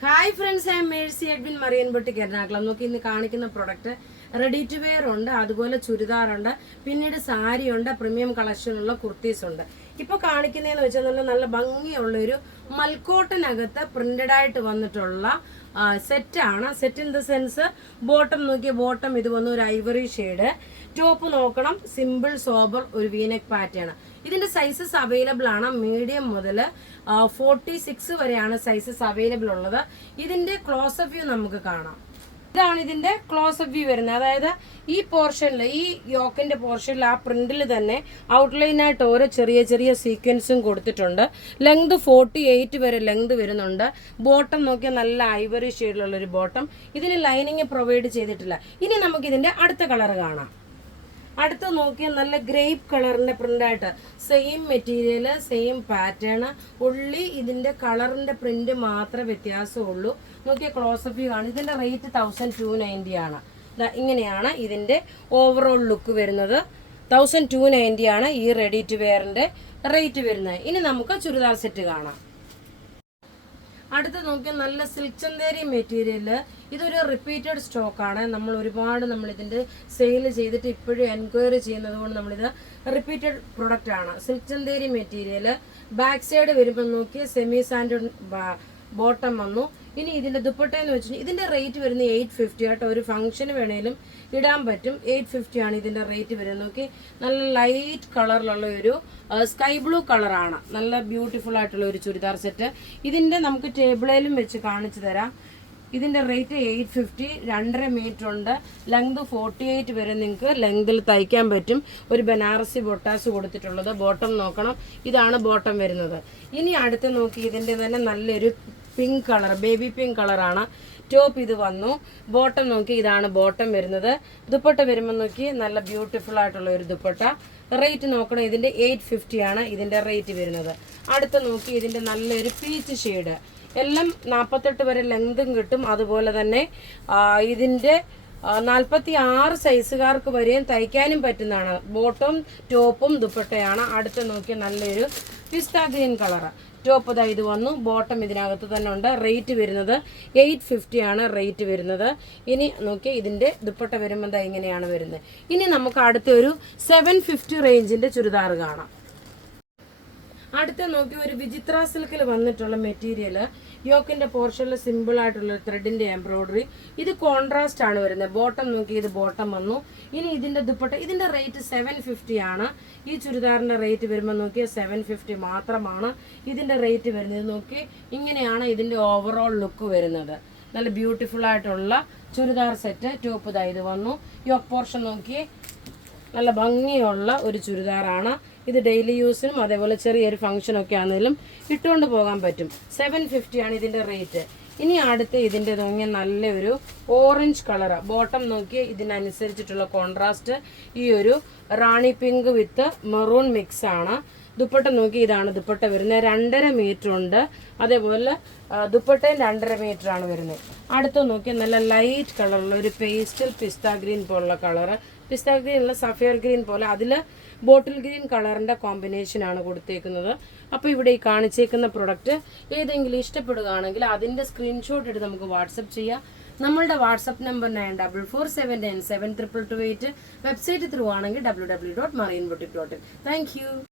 Hi friends, I M Mercy Edwin marine boutique Ernakulam. നമുക്ക് ഇന്ന് കാണിക്കുന്ന പ്രൊഡക്റ്റ് റെഡി ടു വെയർ ഉണ്ട്, അതുപോലെ ചുരിദാറുണ്ട്, പിന്നീട് സാരി ഉണ്ട്, പ്രീമിയം കളക്ഷനുള്ള കുർത്തീസ് ഉണ്ട്. ഇപ്പോൾ കാണിക്കുന്നതെന്ന് വെച്ചാൽ നല്ല ഭംഗിയുള്ളൊരു മൽക്കോട്ടനകത്ത് പ്രിന്റഡ് ആയിട്ട് വന്നിട്ടുള്ള സെറ്റാണ്. Set in the sense bottom Nokia bottom ഇത് വന്ന് ഒരു ഐവറി ഷെയ്ഡ്, ടോപ്പ് നോക്കണം സിമ്പിൾ സോബർ ഒരു വീനെക്ക് പാറ്റേൺ. ഇതിന്റെ സൈസസ് അവൈലബിൾ ആണ്. മീഡിയം മുതൽ 46 വരെയാണ് സൈസസ് അവൈലബിൾ ഉള്ളത്. ഇതിന്റെ ക്ലോസപ്പ് വ്യൂ നമുക്ക് കാണാം. ഇതാണ് ഇതിന്റെ ക്ലോസപ്പ് വ്യൂ വരുന്നത്. അതായത് ഈ പോർഷനിൽ, ഈ യോക്കിന്റെ പോർഷനിൽ ആ പ്രിന്റിൽ തന്നെ ഔട്ട്ലൈൻ ആയിട്ട് ഓരോ ചെറിയ ചെറിയ സീക്വൻസും കൊടുത്തിട്ടുണ്ട്. ലെങ്ത് 48 വരെ ലെങ്ത് വരുന്നുണ്ട്. ബോട്ടം നോക്കിയാൽ നല്ല ഐവറി ഷെയ്ഡിലുള്ള ഒരു ബോട്ടം. ഇതിന് ലൈനിങ് പ്രൊവൈഡ് ചെയ്തിട്ടില്ല. ഇനി നമുക്ക് ഇതിന്റെ അടുത്ത കളർ കാണാം. അടുത്ത് നോക്കിയാൽ നല്ല ഗ്രേപ്പ് കളറിന്റെ പ്രിന്റായിട്ട് സെയിം മെറ്റീരിയൽ, സെയിം പാറ്റേൺ, ഉള്ളി ഇതിന്റെ കളറിന്റെ പ്രിന്റ് മാത്രമേ വ്യത്യാസമുള്ളൂ. നോക്കിയാൽ ക്ലോസപ്പ് വ്യൂ ആണ്. ഇതിന്റെ റേറ്റ് 1290 ആണ്. ഇങ്ങനെയാണ് ഇതിന്റെ ഓവറോൾ ലുക്ക് വരുന്നത്. 1290 ആണ് ഈ റെഡി ടു വെയറിന്റെ റേറ്റ് വരുന്നത്. ഇനി നമുക്ക് ചുരിദാർ സെറ്റ് കാണാം. അടുത്ത് നോക്കിയാൽ നല്ല സിൽക്ക് ചന്തേരി മെറ്റീരിയൽ. ഇതൊരു റിപ്പീറ്റഡ് സ്റ്റോക്കാണ്. നമ്മൾ ഇതിന്റെ സെയിൽ ചെയ്തിട്ട് ഇപ്പോഴും എൻക്വയറി ചെയ്യുന്നത് കൊണ്ട് നമ്മളിത് റിപ്പീറ്റഡ് പ്രൊഡക്റ്റ് ആണ്. Silk Chanderi material. Back side വരുമ്പോൾ നോക്കി സെമി സാൻഡ് ബോട്ടം വന്നു. ഇനി ഇതിന്റെ ദുപ്പട്ടയെന്ന് വെച്ചിട്ടുണ്ടെങ്കിൽ ഇതിന്റെ റേറ്റ് വരുന്നത് 850 ആട്ടോ. ഒരു ഫംഗ്ഷന് വേണേലും ഇടാൻ പറ്റും. 850 ആണ് ഇതിന്റെ റേറ്റ് വരുന്നത്. നോക്കി നല്ല ലൈറ്റ് കളറിലുള്ള ഒരു സ്കൈ ബ്ലൂ കളറാണ്. നല്ല ബ്യൂട്ടിഫുൾ ആയിട്ടുള്ള ഒരു ചുരിദാർ സെറ്റ്. ഇതിന്റെ നമുക്ക് ടേബിളിലും വെച്ച് കാണിച്ചു തരാം. ഇതിന്റെ റേറ്റ് 850, 2.5 മീറ്റർ ഉണ്ട്. ലെങ്ത് 48 വരെ നിങ്ങൾക്ക് ലെങ്തിൽ തയ്ക്കാൻ പറ്റും. ഒരു ബനാറസി ബൊട്ടാസ് കൊടുത്തിട്ടുള്ളത്. ബോട്ടം നോക്കണം, ഇതാണ് ബോട്ടം വരുന്നത്. ഇനി അടുത്ത് നോക്കി ഇതിന്റെ തന്നെ നല്ലൊരു പിങ്ക് കളർ, ബേബി പിങ്ക് കളറാണ്. ടോപ്പ് ഇത് വന്നു. ബോട്ടം നോക്കി ഇതാണ് ബോട്ടം വരുന്നത്. ദുപ്പട്ട വരുമ്പോൾ നോക്കി നല്ല ബ്യൂട്ടിഫുൾ ആയിട്ടുള്ള ഒരു ദുപ്പട്ട. റേറ്റ് നോക്കണം, ഇതിന്റെ 850 ആണ് ഇതിന്റെ റേറ്റ് വരുന്നത്. അടുത്ത് നോക്കി ഇതിന്റെ നല്ലൊരു പീച്ച് ഷെയ്ഡ്. എല്ലാം 48 വരെ ലെങ്തും കിട്ടും. അതുപോലെ തന്നെ ഇതിന്റെ 46 സൈസുകാർക്ക് വരെയും തയ്ക്കാനും പറ്റുന്നതാണ്. ബോട്ടും ടോപ്പും ദുപ്പട്ടയാണ്. അടുത്ത് നോക്കിയ നല്ലൊരു പിസ്ത ഗ്രീൻ കളർ. ടോപ്പ് ഇതാ ഇത് വന്നു. ബോട്ടം ഇതിനകത്ത് തന്നെ ഉണ്ട്. റേറ്റ് വരുന്നത് 850 ആണ് റേറ്റ് വരുന്നത്. ഇനി നോക്കി ഇതിന്റെ ദുപ്പട്ട വരുമ്പോൾ ഇങ്ങനെയാണ് വരുന്നത്. ഇനി നമുക്ക് അടുത്ത ഒരു 750 റേഞ്ചിന്റെ ചുരിദാർ കാണാം. അടുത്ത നോക്കി ഒരു വിചിത്ര സിൽക്കിൽ വന്നിട്ടുള്ള മെറ്റീരിയൽ. യോക്കിന്റെ പോർഷനിൽ സിമ്പിൾ ആയിട്ടുള്ള ത്രെഡിന്റെ എംബ്രോയിഡറി. ഇത് കോൺട്രാസ്റ്റ് ആണ് വരുന്നത്. ബോട്ടം നോക്കി ഇത് ബോട്ടം വന്നു. ഇനി ഇതിന്റെ ദുപ്പട്ട, ഇതിന്റെ റേറ്റ് 750 ആണ്. ഈ ചുരിദാറിന്റെ റേറ്റ് വരുമ്പോൾ നോക്കി 750 മാത്രമാണ് ഇതിന്റെ റേറ്റ് വരുന്നത്. നോക്കി ഇങ്ങനെയാണ് ഇതിന്റെ ഓവറോൾ ലുക്ക് വരുന്നത്. നല്ല ബ്യൂട്ടിഫുൾ ആയിട്ടുള്ള ചുരിദാർ സെറ്റ്. ടോപ്പ് ഇതാ ഇത് വന്നു. യോക്ക് പോർഷൻ നോക്കി നല്ല ഭംഗിയുള്ള ഒരു ചുരിദാറാണ്. ഇത് ഡെയിലി യൂസിനും അതേപോലെ ചെറിയൊരു ഫംഗ്ഷനൊക്കെ ആണെങ്കിലും ഇട്ടുകൊണ്ട് പോകാൻ പറ്റും. 750 ആണ് ഇതിന്റെ റേറ്റ്. ഇനി അടുത്ത് ഇതിന്റെ നോക്കിയാൽ നല്ലൊരു ഓറഞ്ച് കളർ. ബോട്ടം നോക്കി ഇതിനനുസരിച്ചിട്ടുള്ള കോൺട്രാസ്റ്റ് ഈ ഒരു റാണി പിങ്ക് വിത്ത് മെറൂൺ മിക്സ് ആണ്. ദുപ്പട്ട നോക്കി ഇതാണ് ദുപ്പട്ട വരുന്നത്. 2.5 മീറ്റർ ഉണ്ട്. അതേപോലെ ദുപ്പട്ടയും 2.5 മീറ്റർ ആണ് വരുന്നത്. അടുത്ത് നോക്കി നല്ല ലൈറ്റ് കളറുള്ള ഒരു പേസ്റ്റൽ പിസ്ത ഗ്രീൻ പോലുള്ള കളറ്. പിസ്ത ഗ്രീൻ ഉള്ള സഫയർ ഗ്രീൻ പോലെ, അതിൽ ബോട്ടിൽ ഗ്രീൻ കളറിന്റെ കോമ്പിനേഷൻ ആണ് കൊടുത്തേക്കുന്നത്. അപ്പോൾ ഇവിടെ ഈ കാണിച്ചേക്കുന്ന പ്രൊഡക്റ്റ് ഏതെങ്കിലും ഇഷ്ടപ്പെടുകയാണെങ്കിൽ അതിന്റെ സ്ക്രീൻഷോട്ട് എടുത്ത് നമുക്ക് വാട്സപ്പ് ചെയ്യാം. നമ്മളുടെ വാട്സപ്പ് നമ്പർ 9447972228. വെബ്സൈറ്റ് ത്രൂ ആണെങ്കിൽ www.marianboutique.in. Thank you.